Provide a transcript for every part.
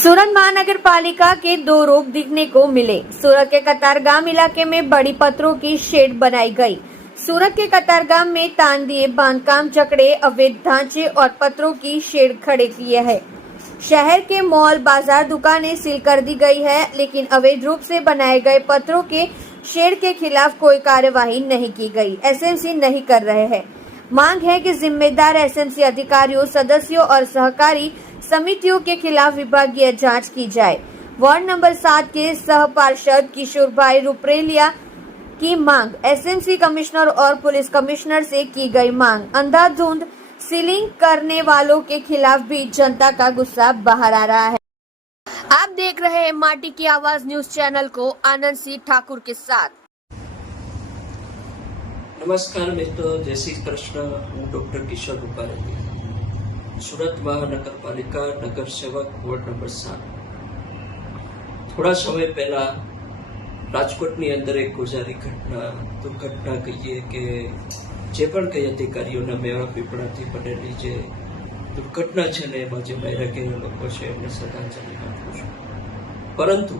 सूरत महानगर पालिका के दो रूप दिखने को मिले। सूरत के कतारगाम इलाके में बड़ी पत्थरों की शेड बनाई गई। सूरत के कतारगाम में तान दिए बांधकाम चक्रे अवैध ढांचे और पत्थरों की शेड खड़े किए हैं। शहर के मॉल, बाजार, दुकानें सील कर दी गई है, लेकिन अवैध रूप से बनाए गए पत्थरों के शेड के खिलाफ कोई कार्यवाही नहीं की गई। एसएमसी नहीं कर रहे हैं। मांग है कि जिम्मेदार एसएमसी अधिकारियों, सदस्यों और सहकारी समितियों के खिलाफ विभागीय जांच की जाए। वार्ड नंबर 7 के सह पार्षद किशोर भाई रुपरेलिया की मांग। एसएमसी कमिश्नर और पुलिस कमिश्नर से की गई मांग। अंधाधुंध सीलिंग करने वालों के खिलाफ भी जनता का गुस्सा बाहर आ रहा है। आप देख रहे हैं माटी की आवाज न्यूज चैनल को आनंद सिंह ठाकुर के साथ। नमस्कार मित्रों, जय श्री कृष्ण। હું ડોક્ટર કિશોર રૂપારેલી, સુરત મહાનગરપાલિકા નગર સેવક વોર્ડ નંબર 7। થોડા સમય પહેલા રાજકોટની અંદર એક ગોઝારી દુર્ઘટના કહીએ કે જે પણ કઈ અધિકારીઓના મેળા પીપળાથી બનેલી જે દુર્ઘટના છે ને એમાં જે માર્યા ગયેલા લોકો છે એમને શ્રદ્ધાંજલિ આપું છું। પરંતુ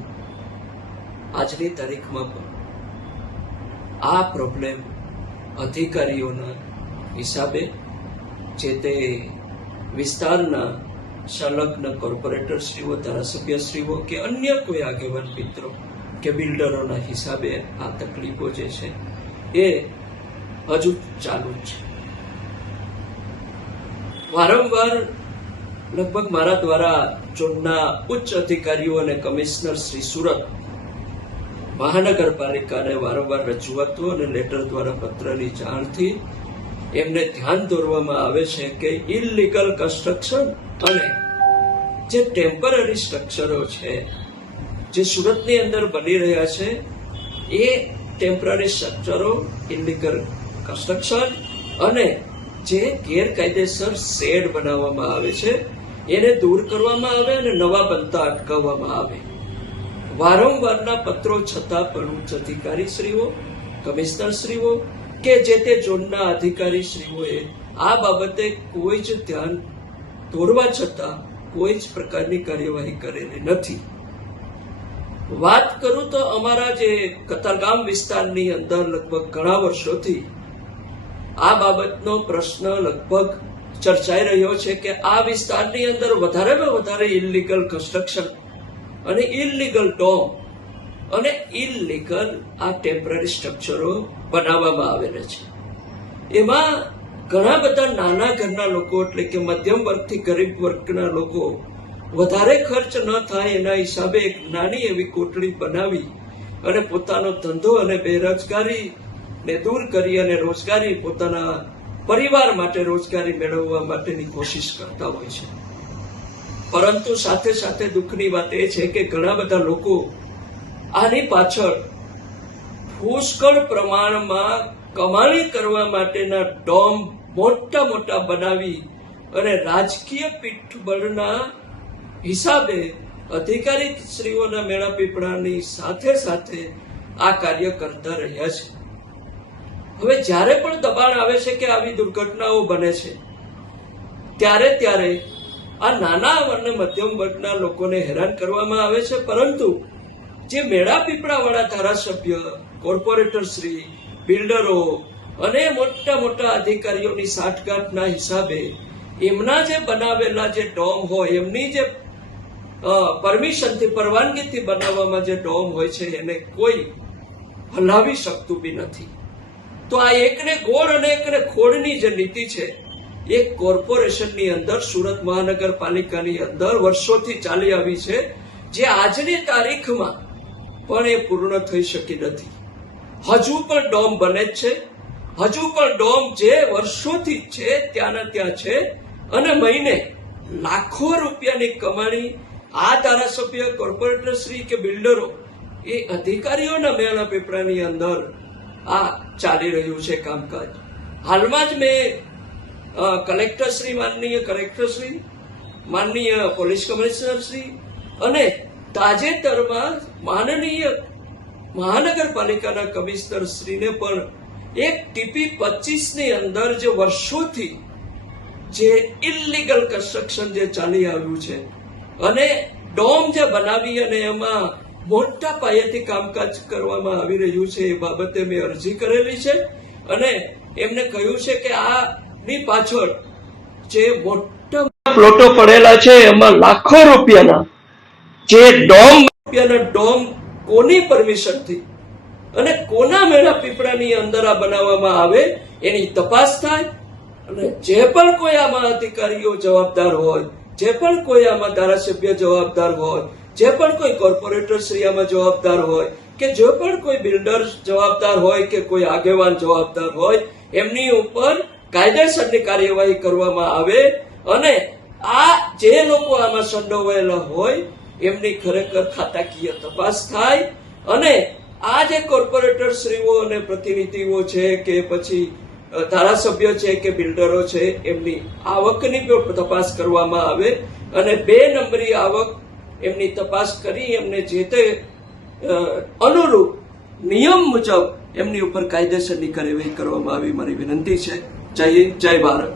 આજની તારીખમાં પણ આ પ્રોબ્લેમ અધિકારીઓના હિસાબે જે તે વિસ્તારના સંલગ્ન કોર્પોરેટરશ્રીઓ, ધારાસભ્યશ્રીઓ કે અન્ય કોઈ આગેવાન મિત્રો કે બિલ્ડરોના હિસાબે આ તકલીફો જે છે એ હજુ ચાલુ જ છે। વારંવાર લગભગ મારા દ્વારા ઝોનના ઉચ્ચ અધિકારીઓ અને કમિશનર શ્રી સુરત મહાનગરપાલિકાને વારંવાર રજૂઆતો અને લેટર દ્વારા પત્રની જાણથી એમને ધ્યાન દોરવામાં આવે છે કે ઇલીગલ કન્સ્ટ્રક્શન અને જે ટેમ્પરરી સ્ટ્રક્ચરો છે જે સુરતની અંદર બની રહ્યા છે એ ટેમ્પરરી સ્ટ્રક્ચરો, ઇલીગલ કન્સ્ટ્રક્શન અને જે ગેરકાયદેસર શેડ બનાવવામાં આવે છે એને દૂર કરવામાં આવે અને નવા બનતા અટકાવવામાં આવે। વારંવારના પત્રો છતાં પણ ઉચ્ચ અધિકારીશ્રીઓ, કમિશનરશ્રીઓ કે જે તે ઝોનના અધિકારીશ્રીઓએ આ બાબતે કોઈ જ ધ્યાન દોરવા છતાં કોઈ જ પ્રકારની કાર્યવાહી કરેલી નથી। વાત કરું તો અમારા જે કતારગામ વિસ્તારની અંદર લગભગ ઘણા વર્ષોથી આ બાબતનો પ્રશ્ન લગભગ ચર્ચાઈ રહ્યો છે કે આ વિસ્તારની અંદર વધારેમાં વધારે ઇલીગલ કન્સ્ટ્રક્શન અને ઇલીગલ ડોમ અને ઇલીગલ આ ટેમ્પરરી સ્ટ્રક્ચરો બનાવવામાં આવેલા છે। એમાં ઘણા બધા નાના ઘરના લોકો એટલે કે મધ્યમ વર્ગથી ગરીબ વર્ગના લોકો વધારે ખર્ચ ન થાય એના હિસાબે એક નાની એવી કોટડી બનાવી અને પોતાનો ધંધો અને બેરોજગારીને દૂર કરી અને રોજગારી પોતાના પરિવાર માટે રોજગારી મેળવવા માટેની કોશિશ કરતા હોય છે। પરંતુ સાથે સાથે દુઃખની વાત એ છે કે ઘણા બધા લોકો આની પાછળ પુષ્કળ પ્રમાણમાં કમાણી કરવા માટેના ડોમ મોટા મોટા બનાવી અને રાજકીય પીઠબળના હિસાબે અધિકારીશ્રીઓના મેળા પીપળાની સાથે સાથે આ કાર્ય કરતા રહ્યા છે। હવે જ્યારે પણ દબાણ આવે છે કે આવી દુર્ઘટનાઓ બને છે ત્યારે આ નાના અને મધ્યમ વર્ગના લોકોને હેરાન કરવામાં આવે છે, પરંતુ જે મેળા પીપળાવાળા ધારાસભ્ય, કોર્પોરેટરશ્રી, બિલ્ડરો અને મોટા મોટા અધિકારીઓની સાઠગાંઠના હિસાબે એમના જે બનાવેલા જે ડોમ હોય, એમની જે પરમિશનથી, પરવાનગીથી બનાવવામાં જે ડોમ હોય છે એને કોઈ હલાવી શકતું બી નથી। તો આ એકને ગોળ અને એકને ખોળની જે નીતિ છે એ કોર્પોરેશનની અંદર, સુરત મહાનગરપાલિકાની અંદર વર્ષોથી ચાલી આવી છે, જે આજની તારીખમાં પણ એ પૂર્ણ થઈ શકી નથી। હજુ પણ ડોમ બને જ છે, હજુ પણ ડોમ જે વર્ષોથી છે ત્યાંના ત્યાં છે અને મહિને લાખો રૂપિયાની કમાણી આ ધારાસભ્ય, કોર્પોરેટર શ્રી કે બિલ્ડરો એ અધિકારીઓના મેળા પીપળાની અંદર આ ચાલી રહ્યું છે કામકાજ। હાલમાં જ મેં કલેક્ટરશ્રી, માનનીય કલેક્ટરશ્રી, માનનીય પોલીસ કમિશનરશ્રી અને તાજેતરમાં માનનીય મહાનગરપાલિકાના કમિશનરશ્રીને પણ એક ટીપી 25ની અંદર જે વર્ષોથી જે ઇલીગલ કન્સ્ટ્રક્શન જે ચાલી આવ્યું છે અને ડોમ જે બનાવી અને એમાં મોટા પાયેથી કામકાજ કરવામાં આવી રહ્યું છે એ બાબતે મેં અરજી કરેલી છે અને એમને કહ્યું છે કે આની પાછળ જે મોટા પ્લોટો પડેલા છે એમાં લાખો રૂપિયાના જે ડોમ કોની પરમિશનથી અને કોના મેળા પીપળાની અંદર આ બનાવવામાં આવે એની તપાસ થાય અને જે પણ કોઈ આમાં અધિકારીઓ જવાબદાર હોય, જે પણ કોઈ આમાં ધારાસભ્ય જવાબદાર હોય, જે પણ કોઈ કોર્પોરેટર શ્રી આમાં જવાબદાર હોય કે જે પણ કોઈ બિલ્ડર જવાબદાર હોય કે કોઈ આગેવાન જવાબદાર હોય, એમની ઉપર કાયદેસરની કાર્યવાહી કરવામાં આવે અને આ જે લોકો આમાં સંડોવાયેલા હોય એમની ખરેખર ખાતાકીય તપાસ થાય અને આ જે કોર્પોરેટર શ્રીઓ અને પ્રતિનિધિઓ છે કે પછી ધારાસભ્ય છે કે બિલ્ડરો છે એમની આવકની પણ તપાસ કરવામાં આવે અને 2 નંબરી આવક એમની તપાસ કરી એમને જે તે અનુરૂપ નિયમ મુજબ એમની ઉપર કાયદેસરની કાર્યવાહી કરવામાં આવી મારી વિનંતી છે. જય હિન્દ, જય ભારત.